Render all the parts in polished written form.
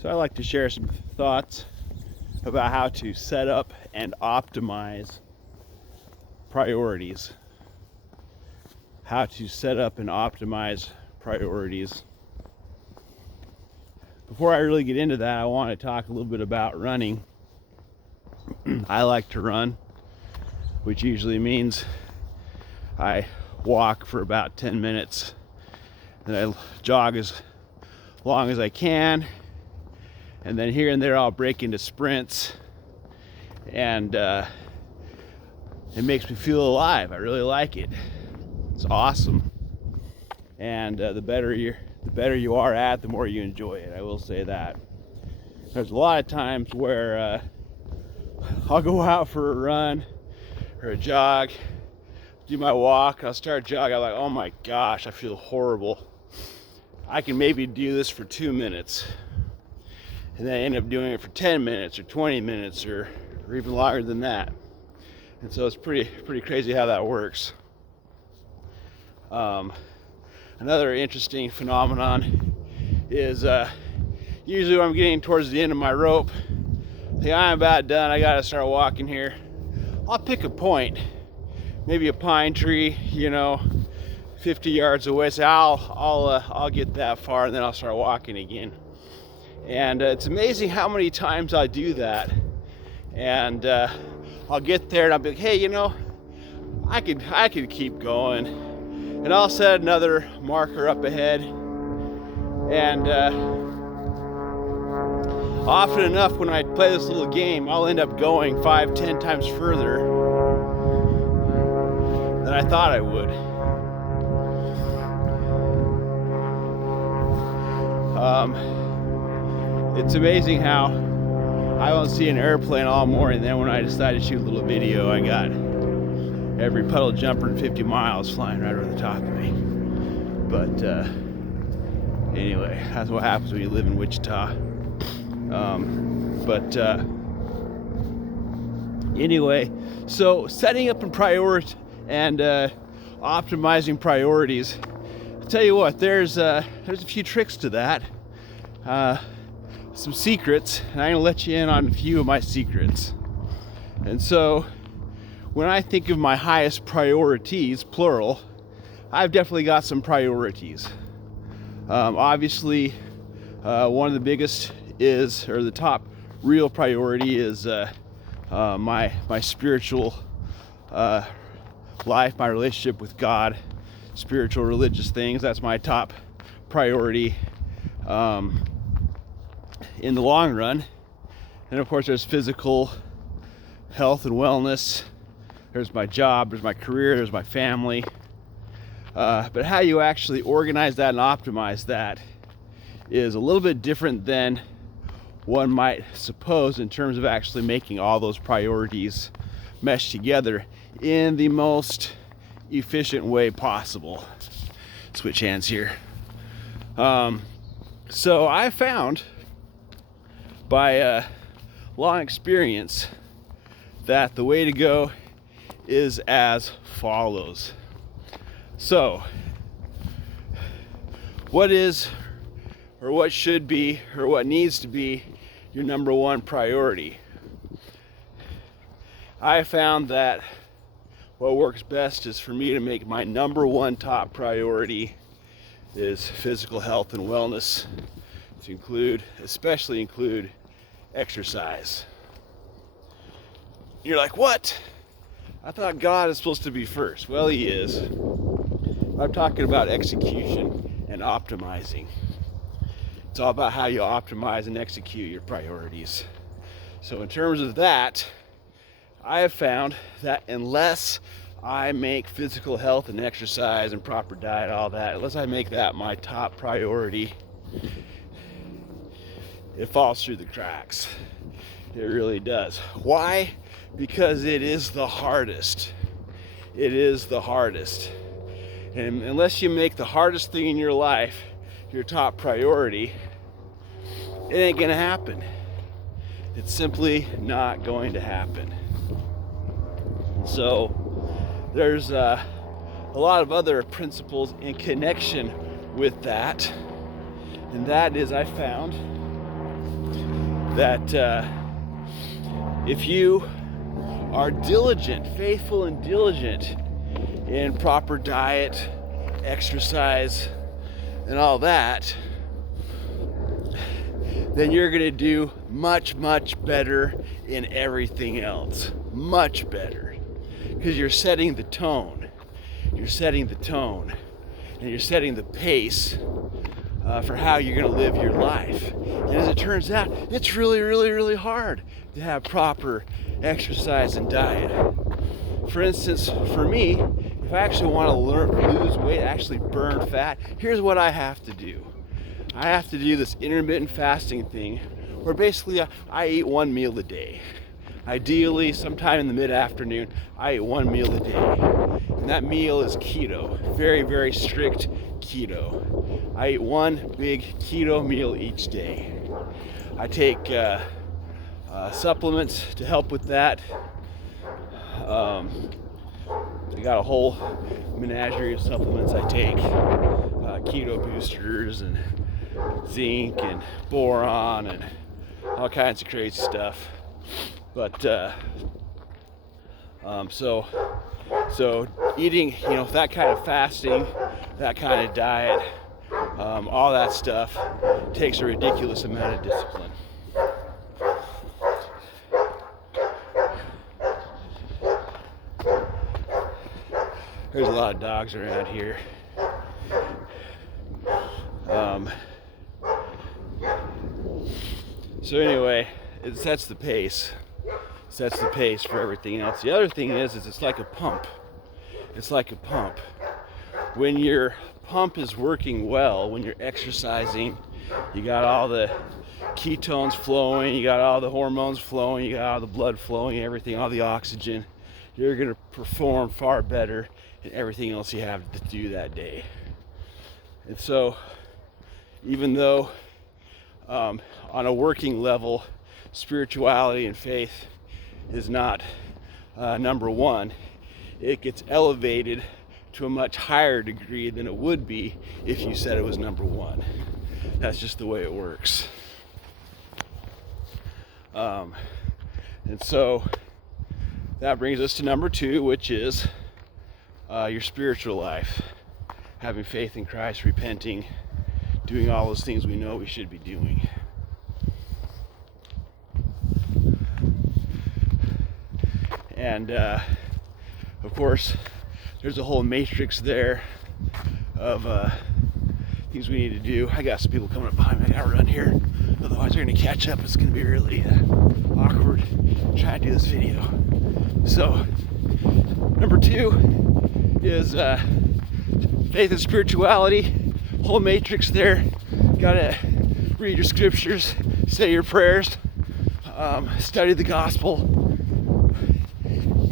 So I like to share some thoughts about how to set up and optimize priorities. How to set up and optimize priorities. Before I really get into that, I want to talk a little bit about running. I like to run, which usually means I walk for about 10 minutes, then I jog as long as I can, and then here and there I'll break into sprints, and it makes me feel alive. I really like it. It's awesome. And the better you are at, the more you enjoy it. I will say that. There's a lot of times where I'll go out for a run or a jog, do my walk, I'll start jogging, I'm like, oh my gosh, I feel horrible. I can maybe do this for 2 minutes, and then I end up doing it for 10 minutes or 20 minutes or even longer than that. And so it's pretty crazy how that works. Another interesting phenomenon is usually when I'm getting towards the end of my rope, I think I'm about done, I gotta start walking here. I'll pick a point, maybe a pine tree, 50 yards away. So I'll get that far, and then I'll start walking again. And it's amazing how many times I do that. And I'll get there and I'll be like, hey, I could keep going. And I'll set another marker up ahead. And often enough, when I play this little game, I'll end up going 5-10 times further than I thought I would. It's amazing how I won't see an airplane all morning. Then when I decide to shoot a little video, I got every puddle jumper in 50 miles flying right over the top of me. But anyway, that's what happens when you live in Wichita. Anyway, so setting up and optimizing priorities. I'll tell you what, there's a few tricks to that. Some secrets, and I'm gonna let you in on a few of my secrets. And so, when I think of my highest priorities, plural, I've definitely got some priorities. Obviously, one of the biggest the top real priority is my spiritual life, my relationship with God, spiritual religious things. That's my top priority in the long run. And of course there's physical health and wellness, there's my job, there's my career, there's my family. But how you actually organize that and optimize that is a little bit different than one might suppose in terms of actually making all those priorities mesh together in the most efficient way possible. Switch hands here. So I found by long experience that the way to go is as follows. So, what is, or what should be, or what needs to be your number one priority? I found that what works best is for me to make my number one top priority is physical health and wellness, to especially include exercise. You're like, what? I thought God is supposed to be first. Well, he is. I'm talking about execution and optimizing. It's all about how you optimize and execute your priorities. So in terms of that, I have found that unless I make physical health and exercise and proper diet, all that, unless I make that my top priority, it falls through the cracks. It really does. Why? Because it is the hardest. It is the hardest. And unless you make the hardest thing in your life your top priority, it ain't gonna happen. It's simply not going to happen. So there's a lot of other principles in connection with that, and that is, I found that if you are diligent, faithful and diligent in proper diet, exercise, and all that, then you're gonna do much, much better in everything else. Much better. Because you're setting the tone. You're setting the tone. And you're setting the pace for how you're gonna live your life. And as it turns out, it's really, really, really hard to have proper exercise and diet. For instance, for me, if I actually want to lose weight, actually burn fat, here's what I have to do. I have to do this intermittent fasting thing where basically I eat one meal a day. Ideally, sometime in the mid-afternoon, I eat one meal a day. And that meal is keto, very, very strict keto. I eat one big keto meal each day. I take supplements to help with that. I got a whole menagerie of supplements I take. Keto boosters and zinc and boron and all kinds of crazy stuff. But so eating, that kind of fasting, that kind of diet, all that stuff takes a ridiculous amount of discipline. There's a lot of dogs around here. So anyway, it sets the pace. Sets the pace for everything else. The other thing is it's like a pump. It's like a pump. When your pump is working well, when you're exercising, you got all the ketones flowing, you got all the hormones flowing, you got all the blood flowing, everything, all the oxygen. You're going to perform far better in everything else you have to do that day. And so, even though on a working level, spirituality and faith is not number one, it gets elevated to a much higher degree than it would be if you said it was number one. That's just the way it works. And so that brings us to number two, which is your spiritual life. Having faith in Christ, repenting, doing all those things we know we should be doing. And of course, there's a whole matrix there of things we need to do. I got some people coming up behind me. I gotta run here, otherwise they're gonna catch up. It's gonna be really awkward trying to do this video. So, number two is faith and spirituality. Whole matrix there. Gotta read your scriptures, say your prayers, study the gospel,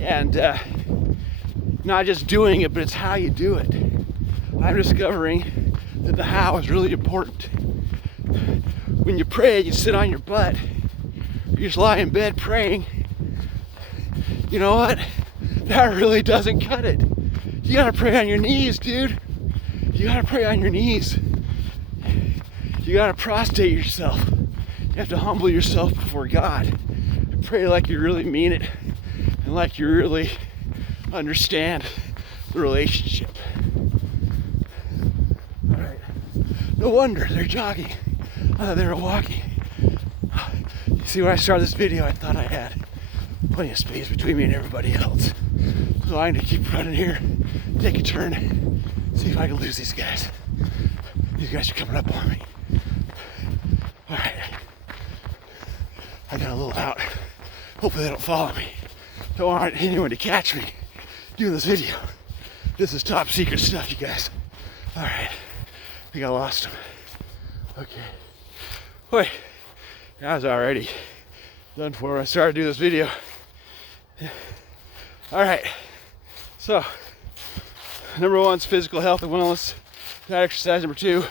and not just doing it, but it's how you do it. I'm discovering that the how is really important. When you pray, you sit on your butt, you just lie in bed praying. You know what? That really doesn't cut it. You gotta pray on your knees, dude. You gotta pray on your knees. You gotta prostrate yourself. You have to humble yourself before God and pray like you really mean it and like you really understand the relationship. All right. No wonder they're jogging. I thought they were walking. You see, when I started this video, I thought I had plenty of space between me and everybody else. So I'm gonna keep running here, take a turn, see if I can lose these guys. These guys are coming up on me. All right. I got a little out. Hopefully they don't follow me. Don't want anyone to catch me doing this video. This is top secret stuff, you guys. All right. I think I lost him. Okay. Wait. I was already done for when I started to do this video. All right. So, number one is physical health and wellness. Diet, exercise. Number two,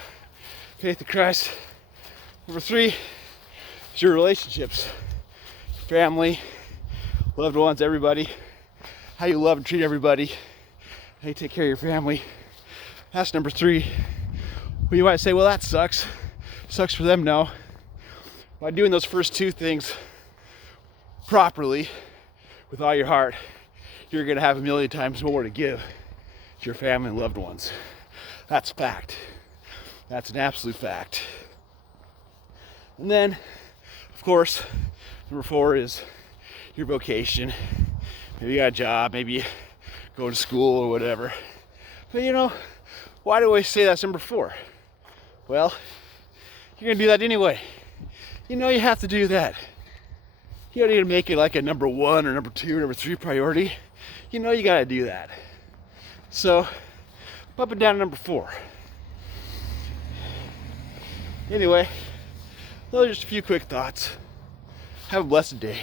faith in Christ. Number three is your relationships, family, loved ones, everybody. How you love and treat everybody. How you take care of your family. That's number three. Well, you might say, well, that sucks. Sucks for them, no. by doing those first two things properly with all your heart, you're going to have a million times more to give to your family and loved ones. That's fact. That's an absolute fact. And then, of course, number 4 is your vocation. Maybe you got a job, maybe you go to school or whatever. But you know, why do I say that's number 4? Well, you're gonna do that anyway. You know you have to do that. You don't need to make it like a number 1 or number 2 or number 3 priority. You know you gotta do that. So, bump it down to number 4. Anyway, those are just a few quick thoughts. Have a blessed day.